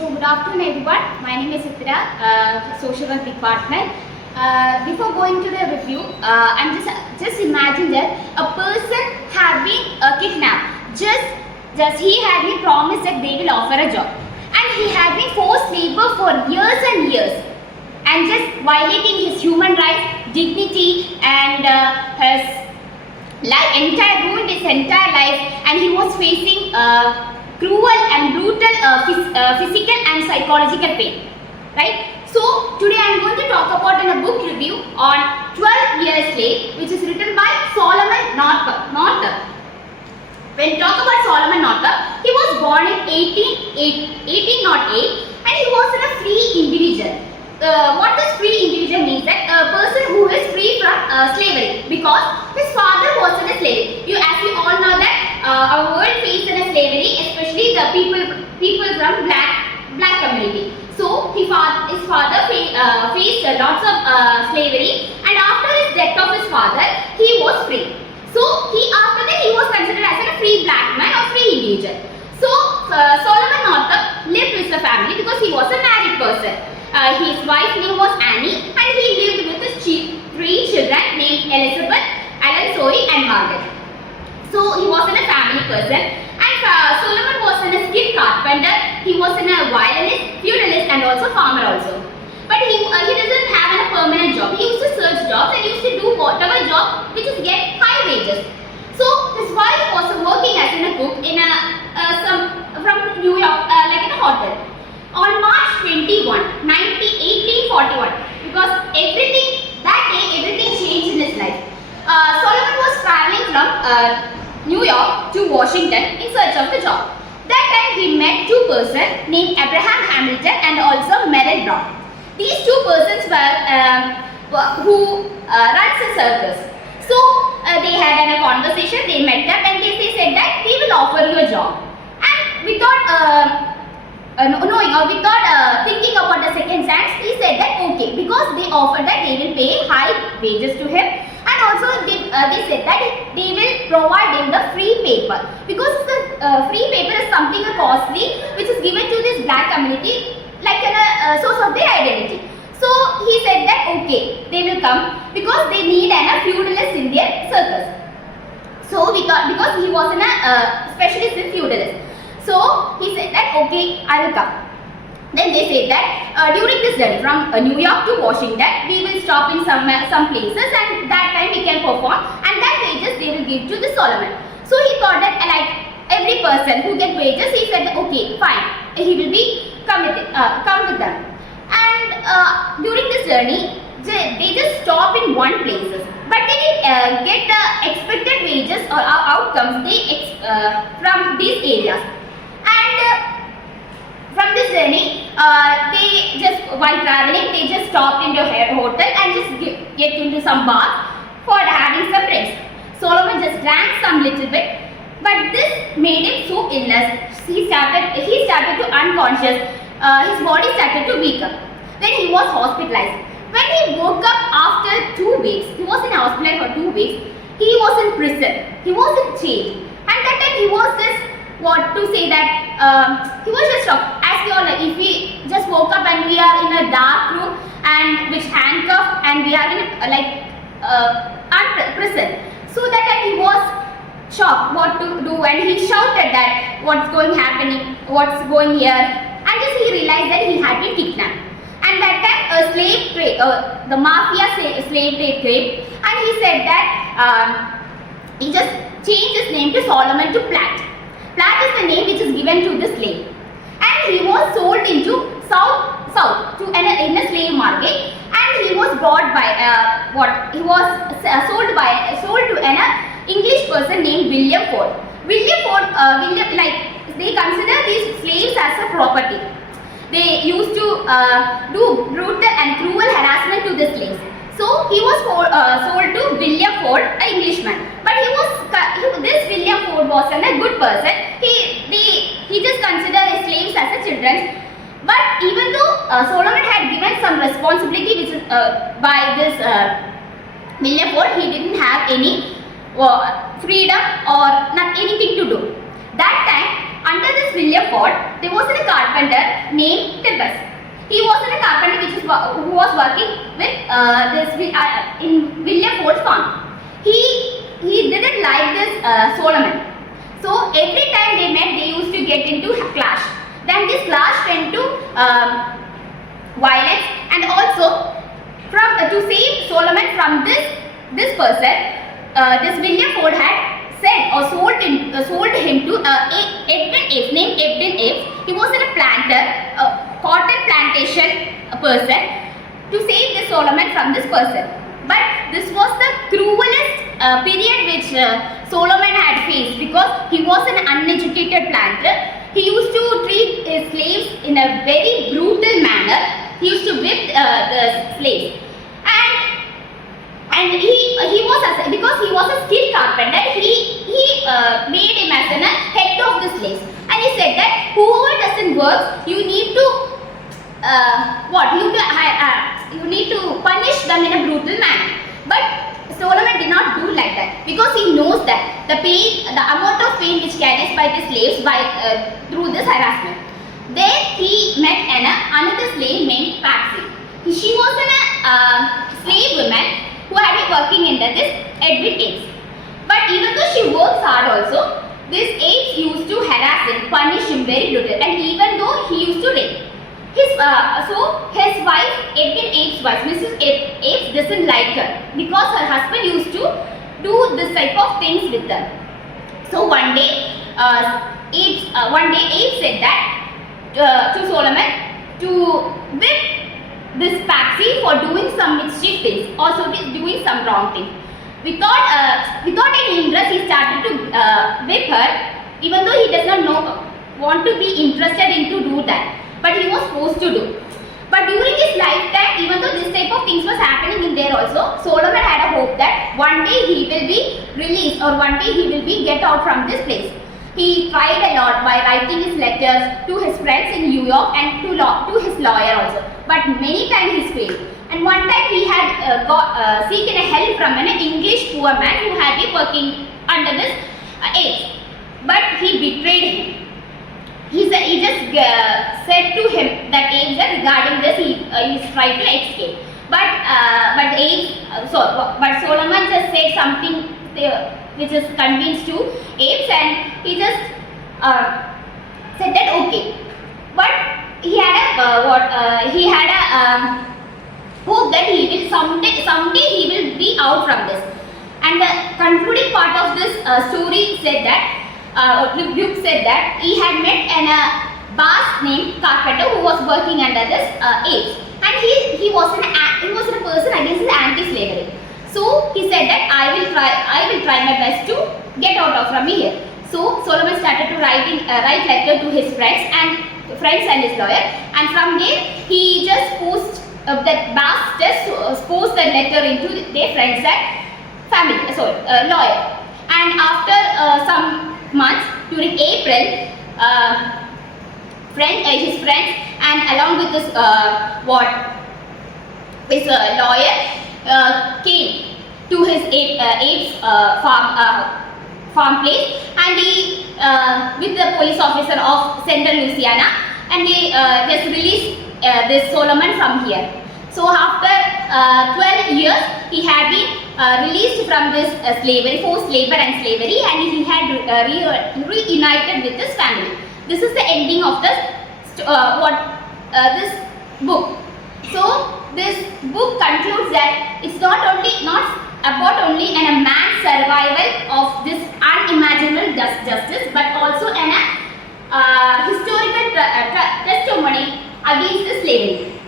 So good afternoon everyone. My name is Sitra, Social Work Department. Before going to the review, I'm just imagine that a person had been kidnapped. Just he had been promised that they will offer a job, and he had been forced labor for years and years, and just violating his human rights, dignity, and his ruined his entire life, and he was facing cruel and brutal physical and psychological pain, right? So today I am going to talk about in a book review on 12 Years Slave, which is written by Solomon Northup. When we talk about Solomon Northup, he was born in 1808 and he was a free individual. What does free individual means? That a person who is free from slavery, because his father was in a slavery. As we all know that our world faced in a slavery, especially the people from black community. So his father faced lots of slavery, and after his death of his father, he was free. So after that he was considered as a free black man or free individual. So Solomon Northup lived with the family because he was a married person. His wife's name was Annie, and he lived with his three children named Elizabeth, Alan, Zoe, and Margaret. So he was a family person, and Solomon was a skilled carpenter. He was a violinist, feudalist, and also farmer also. But he doesn't have a permanent job. He used to search jobs and used to do whatever job which is get high wages. So his wife was working as a cook in from New York, like in a hotel. On March 21, 1841, because that day everything changed in his life. Solomon was traveling from New York to Washington in search of a job. That time he met two persons named Abraham Hamilton and also Merrill Brown. These two persons were who runs a circus. So they had a conversation, they met up, and they said that we will offer you a job. And without thinking about the second chance, he said that okay, because they offered that they will pay high wages to him, and also they said that they will provide him the free paper, because the free paper is something costly which is given to this black community like a source of their identity. So he said that okay, they will come because they need a feudalist in their circus. So because he was a specialist in feudalist. So he said that okay, I will come. Then they said that during this journey from New York to Washington, we will stop in some places, and that time we can perform, and that wages they will give to the Solomon. So he thought that like every person who get wages, he said that, okay, fine, he will be come with them. And during this journey, they just stop in one places, but they didn't get the expected wages or outcomes from these areas. And from this journey, they just while traveling, they just stopped into a hotel and just get into some bar for having some drinks. Solomon just drank some little bit, but this made him so illness. He started to unconscious. His body started to weaken. Then he was hospitalized. When he woke up after 2 weeks, he was in a hospital for 2 weeks. He was in prison. He was in jail. And that time he was just he was just shocked. As we all know, if we just woke up and we are in a dark room and which handcuffed and we are in prison. So that time he was shocked what to do, and he shouted that what's going here, and just he realized that he had been kidnapped. And that time a slave trade, the mafia slave trade came, and he said that he just changed his name to Solomon to Platt. Platt is the name which is given to the slave, and he was sold into south to in a slave market, and he was bought by sold to an English person named William Ford. William, like they consider these slaves as a property. They used to do brutal and cruel harassment to the slaves. So he was sold to William Ford, an Englishman. But this William Ford was a good person. He just considered his slaves as a children. But even though Solomon had given some responsibility which is, by this William Ford, he didn't have any freedom or not anything to do. That time under this William Ford, there was a carpenter named Tibbs. He was a carpenter who was working with in William Ford's farm. He didn't like this Solomon. So every time they met, they used to get into clash. Then this clash went to violence, and also to save Solomon from this person, this William Ford had said or sold him to Edwin Apes, named Edwin Apes. He was a planter, a cotton plantation person, to save this Solomon from this person. But this was the cruelest period which Solomon had faced, because he was an uneducated planter. He used to treat his slaves in a very brutal manner. He used to whip the slaves, and he was because he was a skilled carpenter. He made him as a head of the slaves, and he said that whoever doesn't work, you need to you need to punish them in a brutal manner. But Solomon did not do like that, because he knows that the amount of pain which carries by the slaves through this harassment. There he met another slave named Patsy. She was a slave woman who had been working under this Edwin Apes. But even though she works hard also, this Apes used to harass him, punish him very brutal, and even though he used to rape. His wife, Edwin Apes' wife, Mrs. Apes, doesn't like her, because her husband used to do this type of things with them. So one day Apes said that to Solomon to whip this Patsy for doing some mischief things, also doing some wrong thing. Without any interest, he started to whip her, even though he does not want to be interested in to do that. But he was forced to do. But during his lifetime, even though this type of things was happening in there also, Solomon had a hope that one day he will be released, or one day he will be get out from this place. He tried a lot by writing his letters to his friends in New York and to his lawyer also. But many times he failed. And one time he had seeking a help from an English poor man who had been working under this Apes. But he betrayed him. He just said to him that Apes that regarding this he tried to escape. But Solomon just said something which is convinced to Apes, and he just said that okay. But he had a hope that he will someday he will be out from this. And the concluding part of this story said that Luke said that he had met a boss named Carpenter who was working under this Apes, and he was a person against anti-slavery. So he said that I will try my best to get out from here. So Solomon started to write letter to his friends and his lawyer, and from there he just post that boss just post the letter into their friends and lawyer. And after some months, during April, his friends and along with his lawyer came to his Apes farm place, and he with the police officer of Central Louisiana, and they just released this Solomon from here. So after 12 years, he had been released from this forced labor and slavery, and he had reunited with his family. This is the ending of this book. So this book concludes that it's not about only a man's survival of this unimaginable justice, but also an historical testimony against the slavery.